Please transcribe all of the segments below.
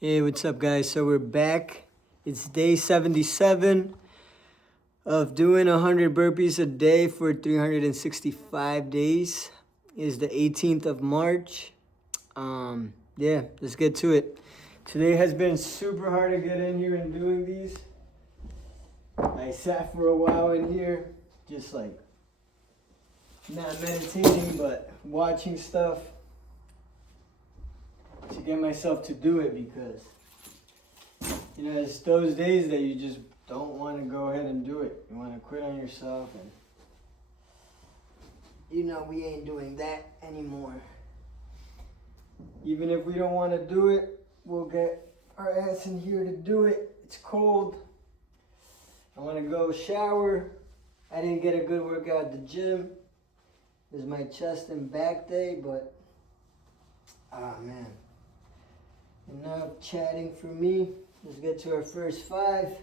Hey, what's up, guys? So we're back. It's day 77 of doing 100 burpees a day for 365 days. It's the 18th of March. Yeah, let's get to it. Today has been super hard to get in here and doing these. I sat for a while in here, just like not meditating, but watching stuff to get myself to do it, because you know, it's those days that you just don't want to go ahead and do it. You want to quit on yourself, and you know, we ain't doing that anymore. Even if we don't want to do it, we'll get our ass in here to do it. It's cold. I want to go shower. I didn't get a good workout at the gym. It was my chest and back day, but man. Enough chatting for me. Let's get to our first 5.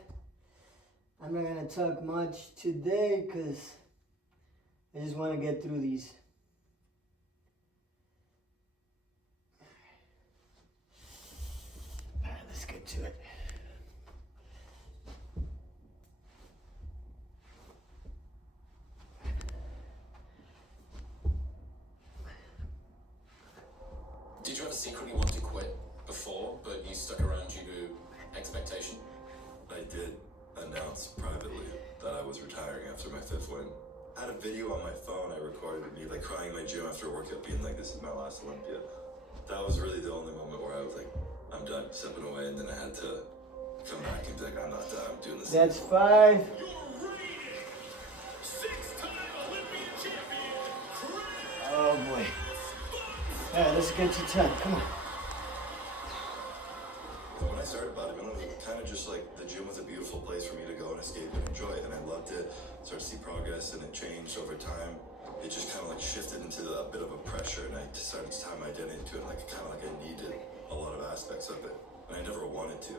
I'm not going to talk much today because I just want to get through these. All right, let's get to it. Did you have a secret you wanted to quit before, but you stuck around due to expectation? I did announce privately that I was retiring after my 5th win. I had a video on my phone I recorded of me like crying in my gym after a workout, being like, this is my last Olympia. That was really the only moment where I was like, I'm done, stepping away, and then I had to come back and be like, I'm not done, I'm doing this. That's 5. Oh boy. All right, let's get to 10. Come on. When I started bodybuilding, it was kind of just like the gym was a beautiful place for me to go and escape and enjoy it, and I loved it. Started to see progress, and it changed over time. It just kind of like shifted into a bit of a pressure, and I started to tie my identity to it, like kind of like I needed a lot of aspects of it, and I never wanted to.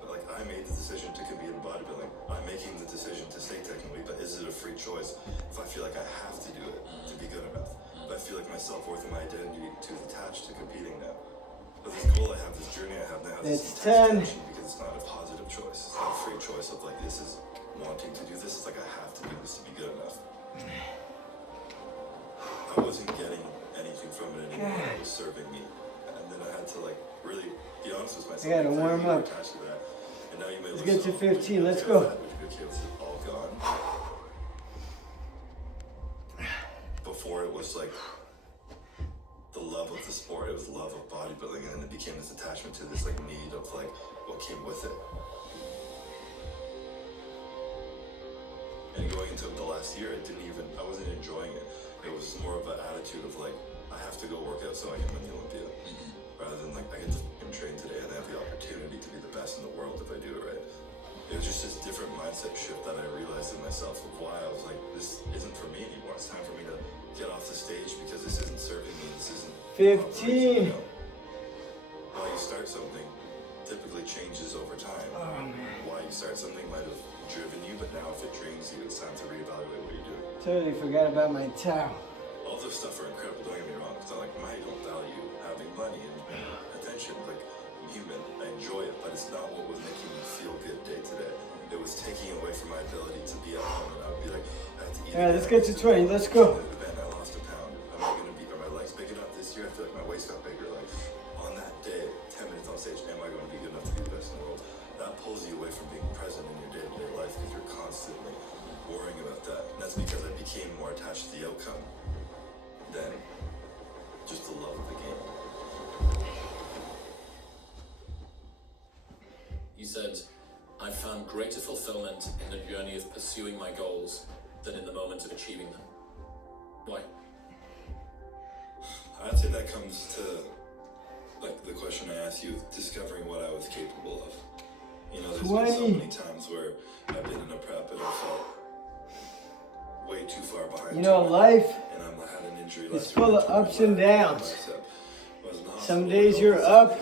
But like I made the decision to compete in bodybuilding. I'm making the decision to stay technically, but is it a free choice if I feel like I have to do it to be good enough? But I feel like my self-worth and my identity is attached to competing now. But this goal I have, this journey I have now, this is 10. because it's not a positive choice. It's not a free choice of like, this is wanting to do this. It's like I have to do this to be good enough. I wasn't getting anything from it anymore. It was serving me. And then I had to like really be honest with myself. I gotta warm up. Attached to that. And now you may Let's get to 15. Let's go. All gone. Before it was like the love of the sport, it was the love of bodybuilding, and then it became this attachment to this like need of like what came with it. And going into the last year, I wasn't enjoying it. It was more of an attitude of like, I have to go work out so I can win the Olympia. Rather than like, I get to train today and I have the opportunity to be the best in the world if I do it right. It was just this different mindset shift that I realized in myself of why I was like, this isn't for me anymore. It's time for me to get off the stage because this isn't serving me. This isn't 15. Why you start something typically changes over time. Why you start something might have driven you, but now if it drains you, it's time to reevaluate what you're doing. Totally forgot about my towel. All those stuff are incredible, don't get me wrong. It's not like I don't value having money and attention. Like, I'm human, I enjoy it, but it's not what was making me feel good day to day. It was taking away from my ability to be at home, and I would be like, I have to eat. All right, let's get to 20. Let's go. I lost a pound. Are my legs big enough this year? I feel like my waist got bigger. Like, on that day, 10 minutes on stage, am I going to be good enough to be the best in the world? That pulls you away from being present in your day-to-day life because you're constantly worrying about that. And that's because I became more attached to the outcome than just the love of the game. You said, I found greater fulfillment in the journey of pursuing my goals than in the moment of achieving them. Why? I'd say that comes to like the question I asked you, discovering what I was capable of. You know, there's been so many times where I've been in a prep and I felt way too far behind. You know, life and I had an injury is full of ups and downs. Some days you're you're up,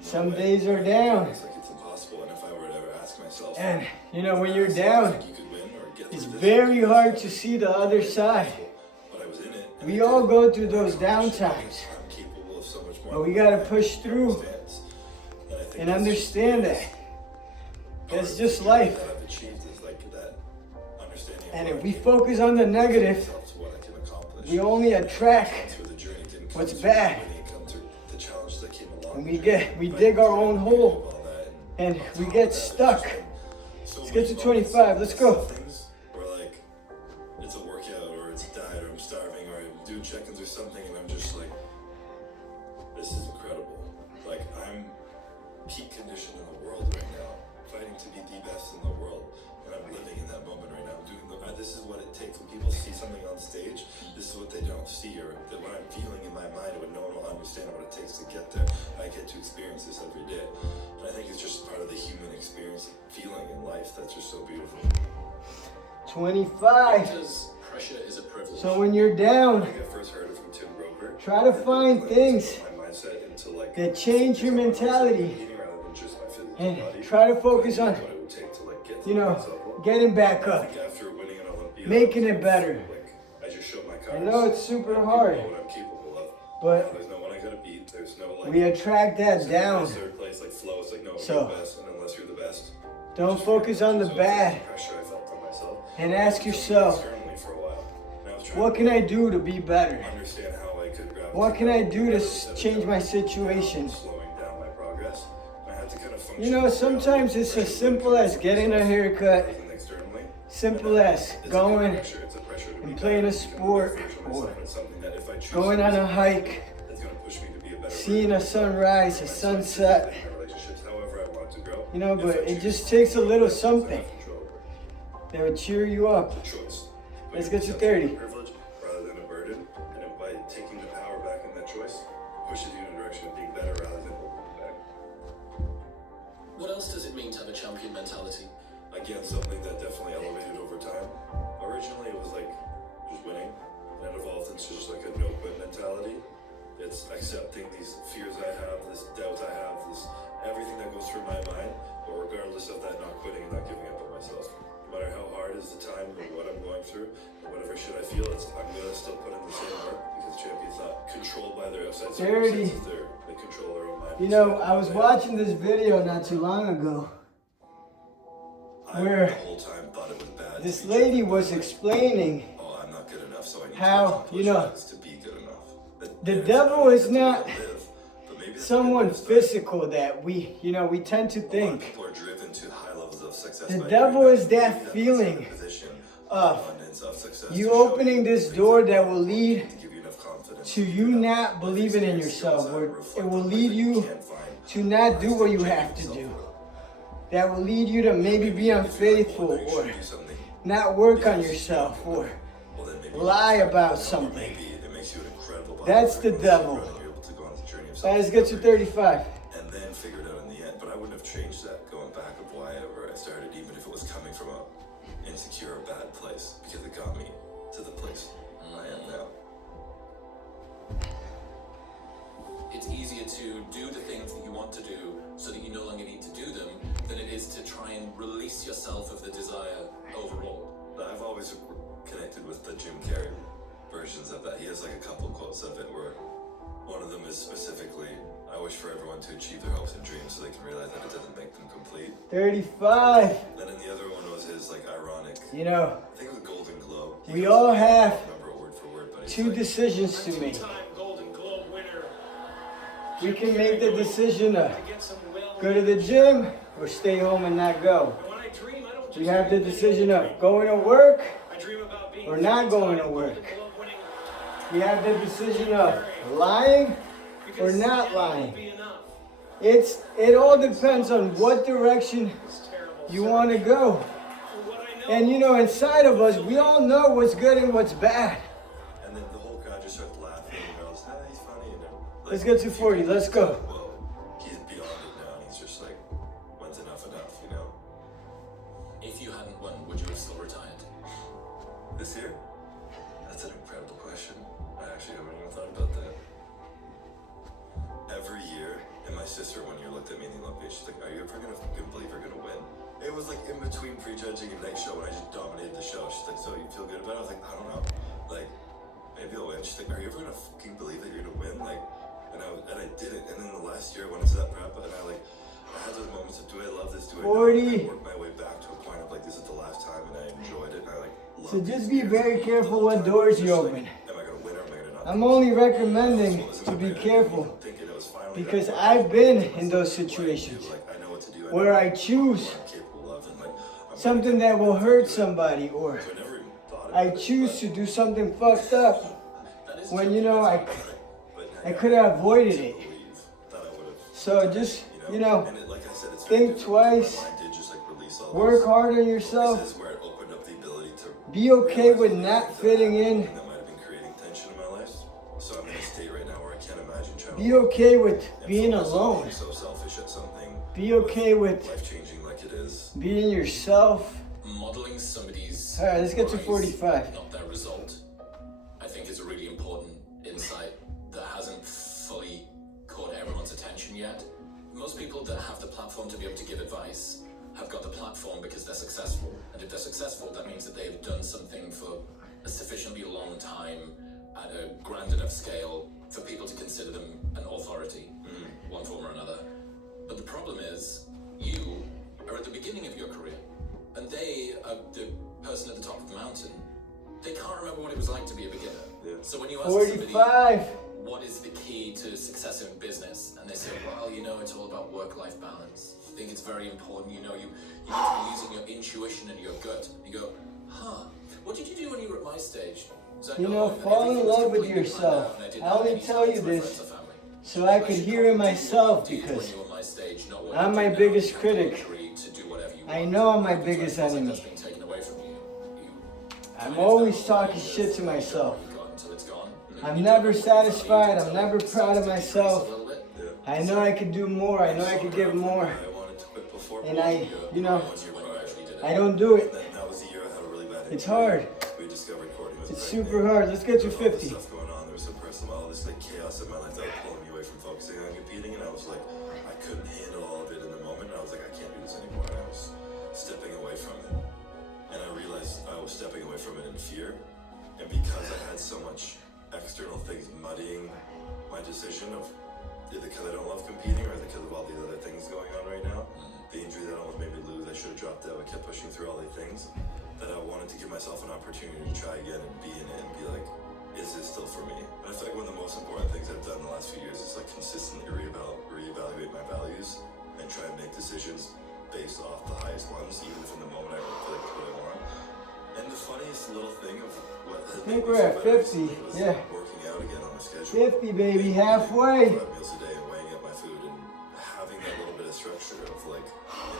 some days are down. It's like it's impossible, and if I were to ever ask myself, and you know, when you're down, it's very hard to see the other side. But I was in it. We all go through those down times. I'm capable of so much But we gotta push through understands. And I think and that's understand just that. part That's of just the journey life. that I've achieved is like that understanding of And what if I we can focus on the negative, myself to what I can accomplish. we only attract Through the journey didn't come what's through bad. winning, it come through the challenges that came along. And the we journey, we fighting dig our through own it, hole all that, and on we top get of that, there's stuck. just been so Let's get many to moments 25. in Let's this go. things where like it's a workout or it's a diet or I'm starving or I'm doing check-ins or something and I'm just like, this is incredible. Like I'm peak condition in the world right now, fighting to be the best in the world, and I'm living in that moment right now. I'm doing this is what it takes when people see something on stage. This is what they don't see, or that what I'm feeling in my mind, when no one will understand what it takes to get there. I get to experience this every day, and I think it's just part of the human experience, feeling in life that's just so beautiful. 25. Because pressure is a privilege. So when you're down, I think I first heard it from Tim Grover. try to find things My mindset into like that change your mentality. rather than just my physical And body. try to focus on, What it would take to like get to you the know, next level. getting back I up. think after winning an Olympia, Making it better. Like, I just showed my I cards. know it's super I hard, know what I'm capable of. but There's no one I gotta beat. There's no like. we attract that second down. place, third place, like flow. It's like no, So, you're the best, and unless you're the best, Don't focus on the so it's like bad pressure I felt on myself. and ask yourself, Externally for a while. And I was trying what to can I do to be better? understand how I could grab. What can I do to change my situation? Slowing down my progress. I had to kind of function. You know, sometimes it's as simple as getting a haircut, Externally. simple as going It's a pressure to be and playing a better, sport, to become a or version of myself, and it's something that if I choose going to on do a hike, that's gonna push me to be a better seeing a version sunrise, a of myself, sunset. in my relationships, however I want to grow. You know, If but I it choose just to takes a do little that, I something have control over that would cheer you up. the choice. Let's But get to it's 30. a privilege rather than a burden, and by taking the power back in that choice, pushes you in a direction of being better rather than holding you back. What else does it mean to have a champion mentality? Again, something that definitely elevated over time. Originally, it was like just winning, and it evolved into just like a no quit mentality. It's accepting these fears I have, this doubt I have, this everything that goes through my mind, but regardless of that, not quitting and not giving up on myself. No matter how hard is the time or what I'm going through, or whatever shit I feel, I'm gonna still put in the same work because champions not controlled by their outside 30. circumstances. They control their own mind. You know, I was watching this video not too long ago where the whole time thought it was bad. this lady was explaining Oh, I'm not good enough, so I need how, to accomplish you know, this to be good enough. the And devil it's is not not a good way to live, but maybe that's a someone good lifestyle. physical that we tend to A lot of think. people are driven to high levels of success. The by devil doing is that puts feeling you in a position of abundance, of success you to show opening this things door that that will lead to give you enough confidence to to you do that. not Life believing in experience yourself, skills or that it reflect will on lead life that you can't find to not do unless what you you train have to yourself do. for it. That will lead you to maybe be unfaithful Maybe you or should do something not work on yourself or well, then maybe lie you about know, something. Maybe it makes you an incredible That's the once devil. you're running, you're able to go on the journey of Let's get to self-discovery 35. and then figure it out in the end. But I wouldn't have changed that going back of why ever I started, even if it was coming from a insecure or bad place, because it got me to the place I am now. It's easier to do the things that you want to do so that you no longer need to do them than it is to try and release yourself of the desire overall. I've always connected with the Jim Carrey versions of that. He has like a couple quotes of it where one of them is specifically, I wish for everyone to achieve their hopes and dreams so they can realize that it doesn't make them complete. 35. And then the other one was his like ironic, You know, I think it was a Golden Globe. we all have I don't remember word for word, but it's two like, decisions to make. Two-time Golden Globe winner. We can make the decision to To get some go to the gym or stay home and not go. When I dream, I don't just We have the dream decision any of going to work. I dream about being or not going to work. Golden Globe winning We have the decision of lying or because not that lying. would be enough. It all depends on what direction It's terrible. you want to go. For what I know, And you know, inside of us, we all know what's good and what's bad. and then the whole crowd just starts laughing and goes, ah, he's funny. And like, Let's get to 40. Let's go. Whoa, he's beyond it now, and he's just like, when's enough, you know? If you hadn't won, would you have still retired? This year? That's an incredible question. I actually haven't even thought about that. Every year, and my sister one year looked at me in the Olympics, she's like, are you ever gonna fucking believe you're gonna win? It was like in between prejudging and next show when I just dominated the show. She's like, so you feel good about it? I was like, I don't know. Like, maybe I'll win. She's like, are you ever gonna fucking believe that you're gonna win? Like, and I did. last year I went into that prep, and I had those moments of, do I love this? Do I 40. not? And I worked my way back to a point of like, this is the last time, and I enjoyed it, and I loved So these just be years. very The careful whole what time, doors you just open. am I gonna win or am I gonna not? I'm only recommending Well, to be I careful wasn't thinking it was finally because that I've point. been It was in those what I do, situations like, I know what to do, where know I choose what I'm capable of, and like, I'm something gonna that will do hurt it. somebody, or So I never even thought I about it, choose but- to do something fucked up That is when, true. you know, but I now could have avoided I it. believe that I would've, So just, you know, and it, like I said, it's very think different because twice, my mind did just like release all work those hard on yourself, focuses where it opened up the ability to be okay realize with the not things that fitting happened in, and that might have been creating tension in my life. So I'm in a state right now where I can't imagine trying be to okay with and being focus on alone, being so selfish at something be okay with life changing like it is. being yourself. Modeling somebody's Alright, let's get to rise, 45. not their result, I think is a really important insight that hasn't fully caught everyone's attention yet. Most people that have the platform to be able to give advice have got the platform because they're successful. And if they're successful, that means that they've done something for a sufficiently long time at a grand enough scale for people to consider them an authority, one form or another. But the problem is, you are at the beginning of your career, and they are the person at the top of the mountain. They can't remember what it was like to be a beginner. Yeah. So when you ask somebody, 45. what is the key to success in business? And they say, well, you know, it's all about work-life balance. I think it's very important, you know, you need to be using your intuition and your gut. You go, what did you do when you were at my stage? So I You know, and fall in everything was love with completely planned yourself. out, and didn't I have only any tell ties you to my this friends or family. so I could hear in myself, You did because when you were my stage, not what I'm you my do now. biggest You have critic. the luxury to do whatever you I want. know I'm my Because biggest that's enemy. been taken away from you. I'm Kind of always have talking ideas shit to that you myself. don't know what you got until it's gone. I'm You never don't know what you satisfied, value I'm until never it proud of starts to decrease myself. a little bit. Yeah. I know I could do more, I know I could give more, I wanted to quit before and I, you know, Once you when you actually did it. I don't do And it. then that was the year I had a really bad It's injury. hard. We discovered Courtney was It's pregnant. super hard. Let's get to There was all this 50. stuff going on. There was some personal, all this like chaos in my life that was pulling me away from focusing on competing, and I was like, I couldn't handle all of it in the moment. And I was like, I can't do this anymore. And I was stepping away from it, and I realized I was stepping away from it in fear, and because I had so much external things muddying my decision of either because I don't love competing or because of all these other things going on right now, the injury that almost made me lose, I should have dropped out. I kept pushing through all the things that I wanted to give myself an opportunity to try again and be in it and be like, is this still for me? And I feel like one of the most important things I've done in the last few years is like consistently reevaluate my values and try and make decisions based off the highest ones, even if in the moment I don't feel like it's what I want. And the funniest little thing of what has I think made me we're so at better 50, recently was yeah. working out again on a schedule. 50, baby, halfway. 5 meals a day and weighing up my food and having that little bit of structure of like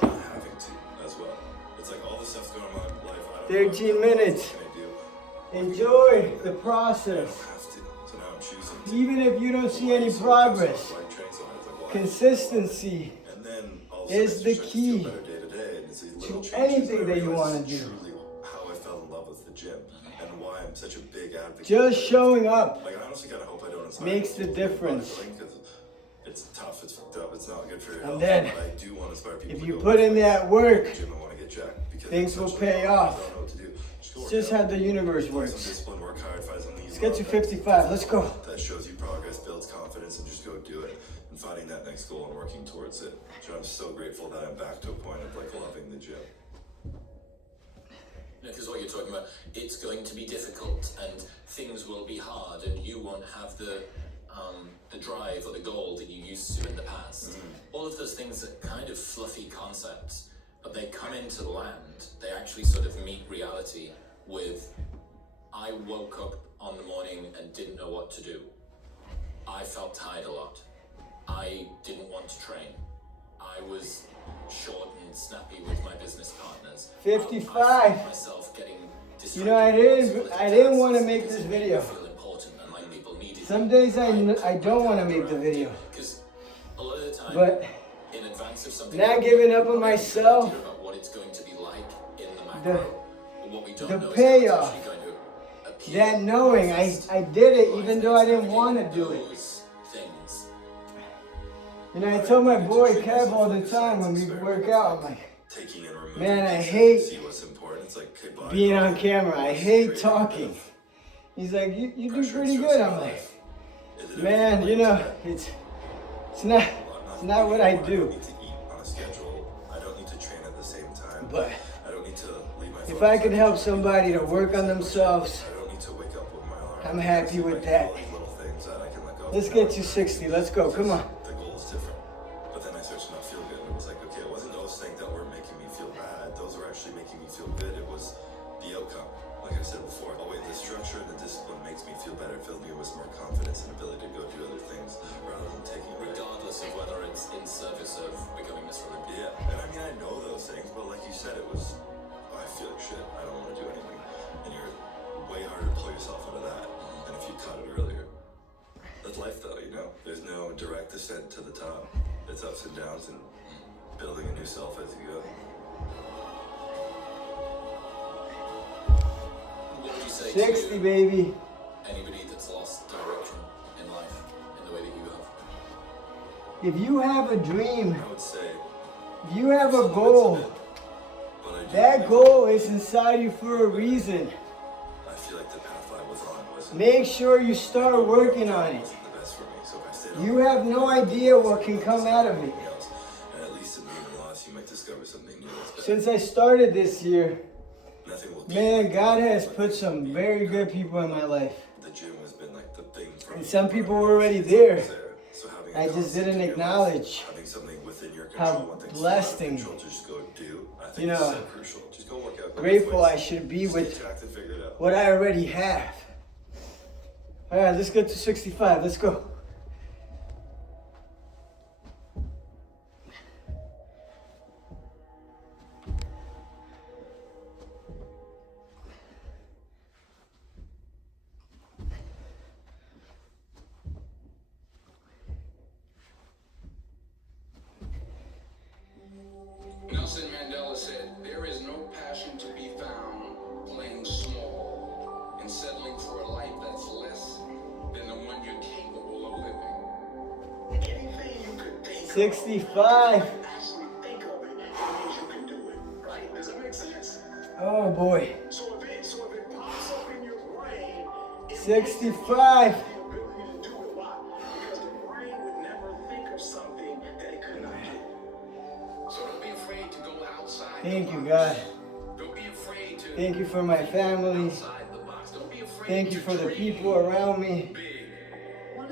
and not having to as well. It's like all the stuff's going on in my life. I don't 13 know minutes. What can I do? Enjoy the I don't process. have to. So now I'm choosing to. Even if you don't see any So progress, I train so hard, it's like, why? consistency And then all of a is sudden the I start to key feel better day to day, and it's these little to changes anything that I that you realize wanna is do. Truly how I fell in love with the gym and why I'm such a big advocate. just for it. showing up. Like I honestly kind of hope I don't inspire makes people the to do difference. bodybuilding 'cause it's tough, it's fucked up, it's not good for your And health. then, but I do want to inspire people if to you go put in to that work, the gym and want to get jacked because things it's will such pay a- off. I don't know what to do. Just go It's work just out. how the universe Find works. some discipline, work hard, find something you Let's get love to that- 55. Let's go. That shows you progress, builds confidence, and just go do it. And finding that next goal and working towards it. So I'm so grateful that I'm back to a point of like loving the gym. Because what you're talking about, it's going to be difficult and things will be hard and you won't have the drive or the goal that you used to in the past. All of those things are kind of fluffy concepts, but they come into land. They actually sort of meet reality with, I woke up on the morning and didn't know what to do. I felt tired a lot. I didn't want to train. I was short and snappy with my business partners. 55. I found myself getting You know, I didn't want to make this video. feel important and like people needed Some me. days I don't want to make the video, Because a lot of the time, but in advance of something, not giving up on we have an myself, idea about what it's going to be like in the macro, but what we don't the know is how payoff, it's actually going to appear. that knowing I did it even though I didn't want to do it. Those things. You know, I tell my boy Kev all the time when we work out, I'm like, Taking and removing man, I pieces hate to see what's important. It's like, okay, body being on building, camera. I it's hate creating a bit talking. of He's like, you do pressure and pretty stress good. in I'm my like, life. Is it man, everything you know, related to it's not, that? It's not what I I don't do. need to eat on a schedule. I don't need to train at the same time. But I don't need to leave my if phone I can help aside. somebody to work on themselves, I don't need to wake up with my alarm. I'm happy with that. All these little things that I can let go. Let's get to 60. Let's go. Come on. The goal is different. But then I started to not feel good. And it was like, okay, it wasn't those things that were making me feel bad. Those were actually making me feel good. It was the outcome. Like I said before, oh wait, the structure and the discipline makes me feel better. It fills me with more confidence and ability to go do other things rather than taking it. Regardless of whether it's in service of becoming Mr. Olympia. Yeah, and I mean, I know those things, but like you said, it was, oh, I feel like shit. I don't want to do anything. And you're way harder to pull yourself out of that than if you cut it earlier. That's life though, you know? There's no direct descent to the top. It's ups and downs and building a new self as you go. What would you say 60, to baby. anybody that's lost direction in life in the way that you have? If you have a dream, I would say, if you have a some goal, of it's a bit, but I do that believe goal is inside you for a reason. I feel like the path I was on wasn't, Make sure you start working on it. wasn't the best for me. So if I stayed on You have no idea what can come out of it. something else, and at least in the loss, you might discover something new that's better. Since I started this year, Nothing will man, God has put some very good people in my life. The gym has been like the thing for And me. some people were already there. So having a I just concept didn't in your acknowledge life, having something within your how control, one thing blessed out of and, control to just go do, I think you is know, so crucial. Just go work out. Go grateful lift I weights. should be Just with get jacked and figure it out. what I already have. All right, let's get to 65. Let's go. Nelson Mandela said, "There is no passion to be found playing small and settling for a life that's less than the one you're capable of living." Anything you could think 65. of, actually think of it, it means you can do it. Right? Does that make sense? Oh boy. So if it pops up in your brain, it 65. has the ability to do it. Why? Because the brain would never think of something that it could not do. So don't be afraid to go outside. Thank the you, box. God. Don't be afraid to Thank you for my family. outside the box. Don't be afraid Thank you to for the dream people around me. big.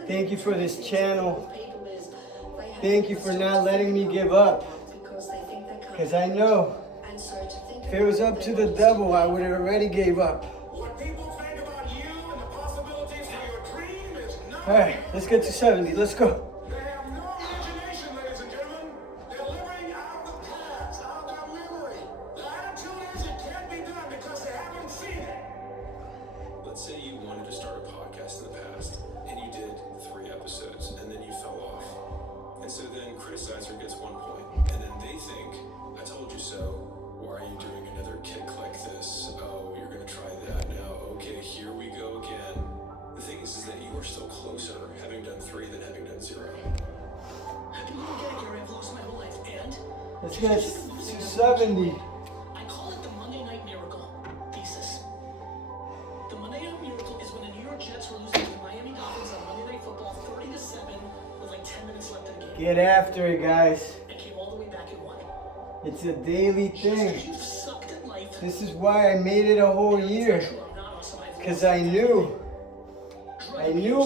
Thank you for this channel. Thank you for not letting me give up. Because I know if it was up to the devil, I would have already gave up. What people think about you and the possibilities for your dream is not. All right, let's get to 70. Let's go. They have no imagination, ladies and gentlemen. They're living out of the past, out of their memory. The attitude is it can't be done because they haven't seen it. Let's say you wanted to start a podcast in the past, and you did 3 episodes, and then you fell off. And so then Criticizer gets 1 point, and then they think, I told you so. Why are you doing another kick like this? Oh, you're gonna try that now. Okay, here we go again. The thing is that you are still closer having done 3 than having done 0. You don't get it, Gary. I've lost my whole life. And Let's get to 70. I call it the Monday Night Miracle thesis. The Monday Night Miracle is when the New York Jets were losing to the Miami Dolphins on Monday Night Football 30-7 with like 10 minutes left in the game. Get after it, guys. And came all the way back and won. It's a daily Just thing. because you've sucked at life. This is why I made it a whole year. True, I'm not awesome. I've Because lost I knew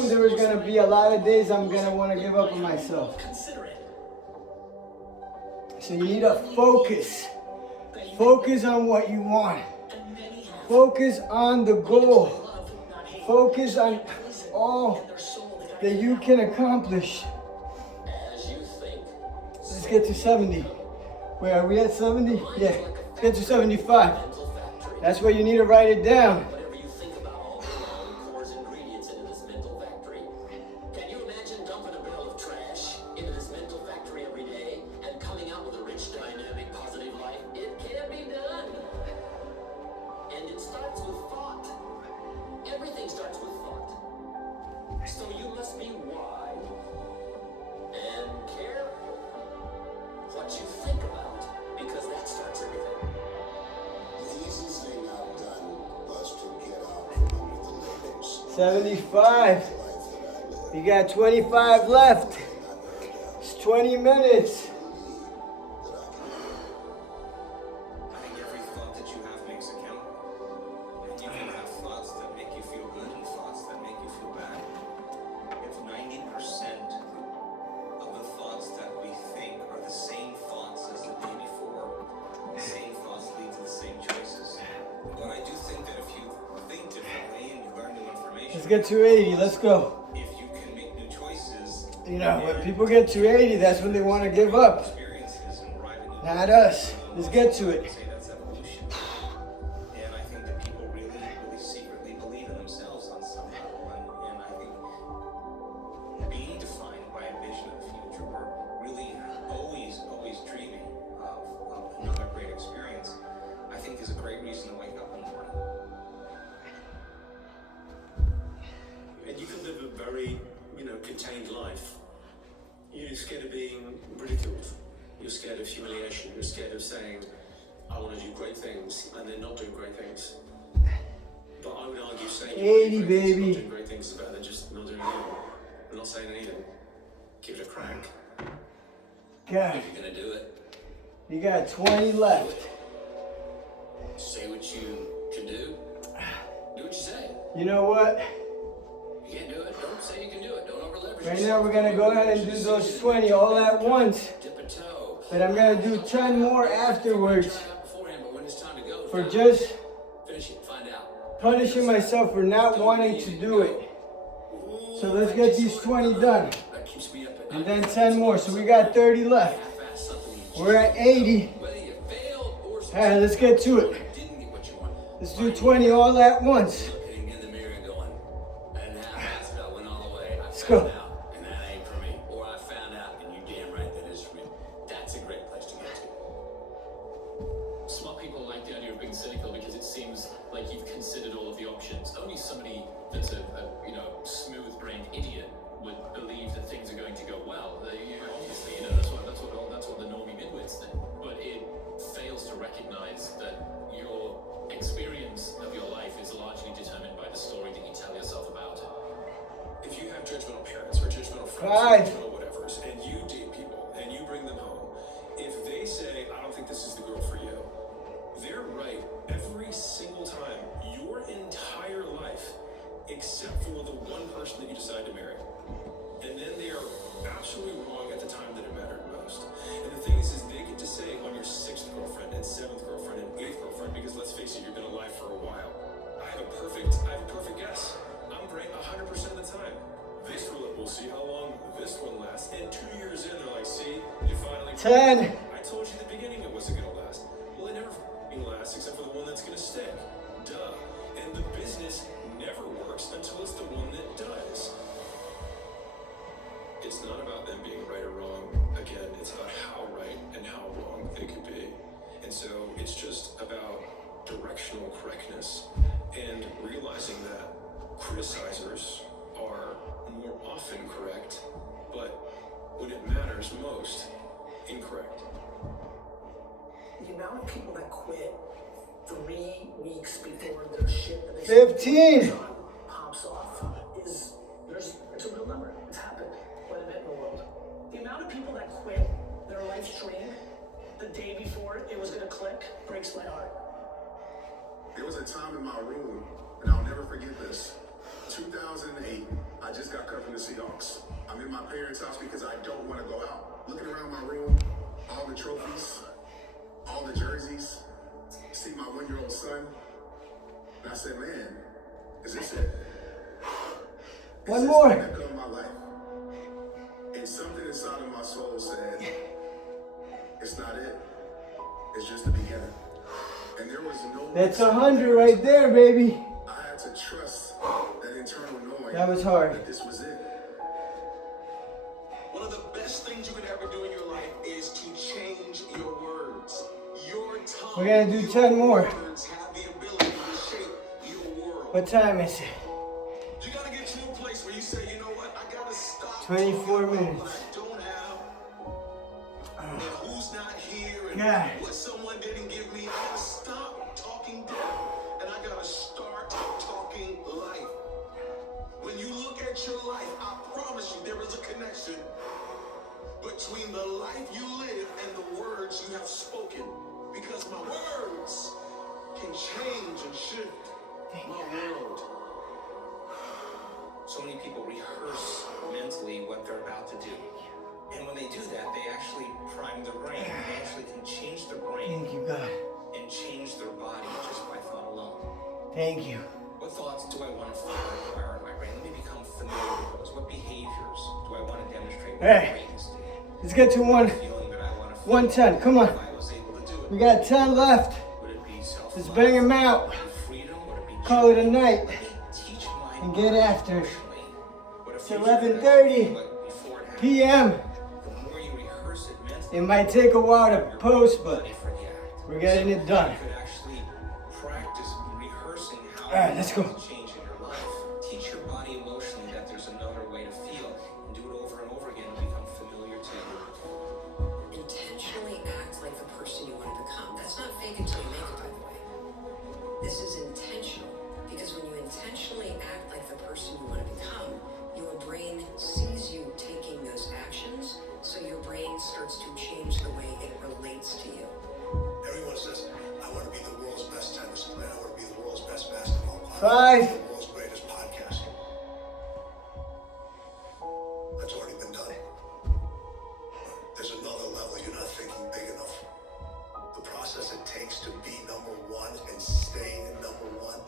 there was going to be a lot of days I'm going to want to give up on myself. Consider it. So you need to focus. That you Focus on what you want. and many have. Focus on the goal. Love, not hate. Focus on all And their soul that you can accomplish. As you think, Let's get to 70. Wait, are we at 70? Yeah. Let's get to 75. mental factory. That's where you need to write it down. Whatever you think about all day long pours ingredients into this mental factory. Can you imagine dumping a barrel of trash into this mental factory every day and coming out with a rich, dynamic, positive life? It can be done. And it starts with thought. Everything starts with thought. So you must be wise and careful what you think about, because that starts everything. The easiest thing I've done was to get out from under the labels. 75. Life that I live. You got 25 left. It's 20 minutes. I think every thought that you have makes a count. And you can have thoughts that make you feel good and thoughts that make you feel bad. If 90% of the thoughts that we think are the same thoughts as the day before, the same thoughts lead to the same choices. But I do think that if you think differently and you learn new information, Let's get to 80. Let's go. if you can make new choices, You know, when people get to 80, that's when they want to give up. experiences and arrive at new Not us. Let's get to it. say that's evolution. And I think that people really, really secretly believe in themselves on some level. And I think being defined by a vision of the future, we're really always dreaming of another great experience, I think is a great reason to wake up in the morning. And you can live a very, contained life. You're scared of being ridiculed. You're scared of humiliation. You're scared of saying, I want to do great things, and then not doing great things. But I would argue saying 80, great things and baby. not doing great things is better than just not doing anything. And not saying anything. Give it a crack. God, If you're gonna do it, you got 20 left. say what you can do. Do what you say. You know what? You can't do it, don't say you can do it. Don't over leverage Right yourself. now we're gonna go ahead and do those 20 all at once. Dip a toe. But I'm gonna do 10 more afterwards Try it out beforehand, but when it's time to go, for fine. just Finish it, find out. punishing myself for not wanting to do it. So let's get these 20 done. That keeps me up at And night. then 10 more. So we got 30 left. Half-ass something you We're at 80. whether you failed or Alright, let's get to it. didn't get what you want. Let's do 20 all at once. Looking in the mirror and going, I didn't half-ass it, I went all the way. I Let's found go. out, and that ain't for me. Or I found out, and you damn right that is for me. That's a great place to get to. Smart people like the idea of being cynical because it seems like you've considered all of the options. Only somebody that's a smooth-brained idiot would believe that things are going to go well. Obviously, that's what the normie midwits think. But it fails to recognize that your experience of your life is largely determined by the story that you tell yourself about it. If you have judgmental parents or judgmental friends Five. or judgmental whatevers, and you date people and you bring them home, if they say, I don't think this is the girl for you, they're right every single time, your entire life, except for the one person that you decide to marry. And then they are absolutely wrong at the time that it mattered most. And the thing is they get to say on your 6th girlfriend and 7th girlfriend and 8th girlfriend, because let's face it, you've been alive for a while. I have a perfect guess. I'm right 100% of the time. This we'll see how long this one lasts. And 2 years in, they're like, see, you finally 10. I told you at the beginning it wasn't gonna last. Well, it never f***ing lasts except for the one that's gonna stick. Duh. And the business never works until it's the one that does. It's not about them being right or wrong. Again, it's about how right and how wrong they could be. And so it's just about directional correctness and realizing that criticizers are more often correct, but when it matters most, incorrect. The amount of people that quit 3 weeks before their shit that they 15. pops off is it's a real number. It's happened quite a bit in the world. The amount of people that quit their life's dream the day before it was gonna click breaks my heart. There was a time in my room, and I'll never forget this. 2008, I just got cut from the Seahawks. I'm in my parents' house because I don't want to go out. Looking around my room, all the trophies, all the jerseys, see my 1-year-old son, and I said, man, is this it? One more. That cut my life. And something inside of my soul said, it's not it. It's just the beginning. And there was no. That's 100 right there, baby. I had to trust that internal knowing. That was hard. That this was it. One of the best things you could ever do in your life is to change your words. Your tongue. We're gonna do 10 more. Words have the ability to shape your world. What time is it? You gotta get to a place where you say, you know what, I gotta stop 24 talking about minutes. what I don't have, and who's not here, and God. what someone didn't give me. I gotta stop talking down, and I gotta start talking life. When you look at your life, I promise you there is a connection, but between the life you live and the words you have spoken. Because my words can change and shift my world. So many people rehearse mentally what they're about to do. And when they do that, they actually prime their brain. They actually can change their brain Thank you, God. and change their body just by thought alone. Thank you. What thoughts do I want to fire in my brain? Let me become familiar with those. What behaviors do I want to demonstrate with my brain to do? Let's get to Feeling that I want to feel 110. Come on. if I was able to do it. We got 10 left. Would it be self-love? Let's bang them out. Would it be freedom? Would it be Call it a night. Let me teach my And get after it. emotionally what a It's future 11:30 could look before it happens. p.m. The more you rehearse it mentally, It might take a while to post, but you forget. we're getting it done. You could actually practice rehearsing how All right, let's go. to change in your life. Teach your body emotionally that there's another way to feel, and do it over and over again and become familiar to you. Intentionally act like the person you want to become. That's not fake it till you make it, by the way. This is intentional, because when you intentionally act like the person you want to become, your brain sees you taking those actions, so your brain starts to change the way it relates to you. Everyone says, I want to be the world's best tennis player. I want to be the world's best basketball player. 5. The world's greatest podcast. That's already been done. There's another level. You're not thinking big enough. The process it takes to be number one and stay in number one.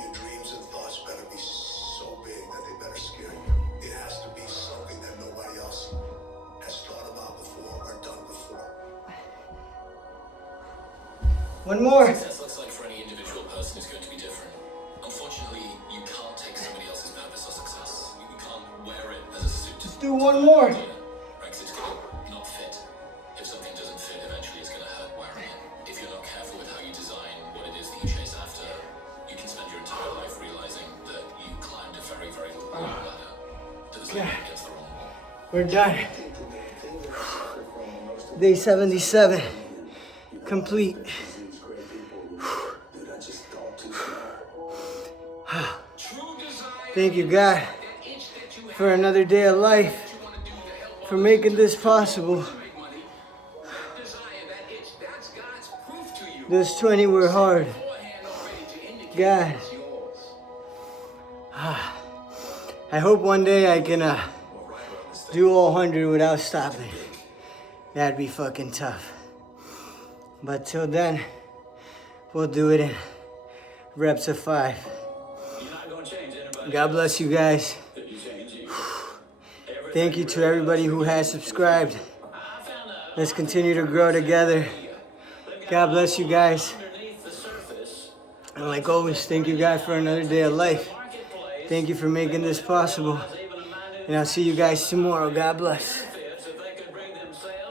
Your dreams and thoughts better be so big that they better scare you. It has to be something that nobody else has thought about before or done before. One more. Success looks like for any individual person is going to be different. Unfortunately, you can't take somebody else's purpose or success. You can't wear it as a suit. Let's do one more. Right, 'cause it's gonna not fit. If something doesn't fit, eventually it's gonna hurt wearing it. If you're not careful with how you design what it is that you chase after, you can spend your entire life realizing that you climbed a very, very long ladder that was leaning against the wrong wall. We're done. Day 77. Complete. Thank you, God, for another day of life, for making this possible. Those 20 were hard. God. I hope one day I can do all 100 without stopping. That'd be fucking tough. But till then, we'll do it in reps of 5. God bless you guys. Thank you to everybody who has subscribed. Let's continue to grow together. God bless you guys. And like always, thank you God for another day of life. Thank you for making this possible. And I'll see you guys tomorrow. God bless.